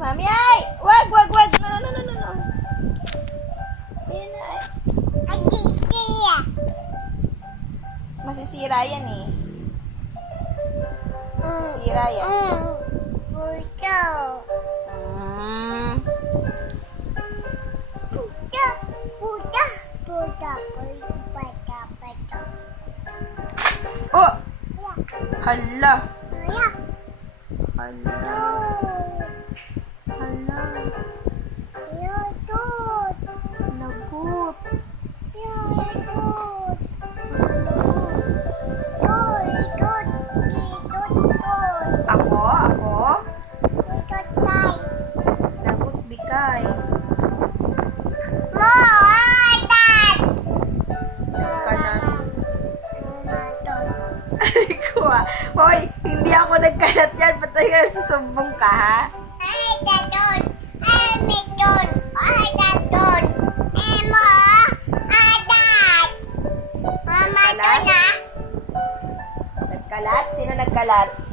Mami, ay! Wag! No. Ayan na, ay. Masisira yan eh. Masisira yan. Mm. Oh! Hala! Lagot. Ako? Lagot bikay. Nagkalat. Ko ah. Hoy, hindi ako nagkalat yan. Patay ka, susumbong ka ha? Nagkalat? Sino nagkalat?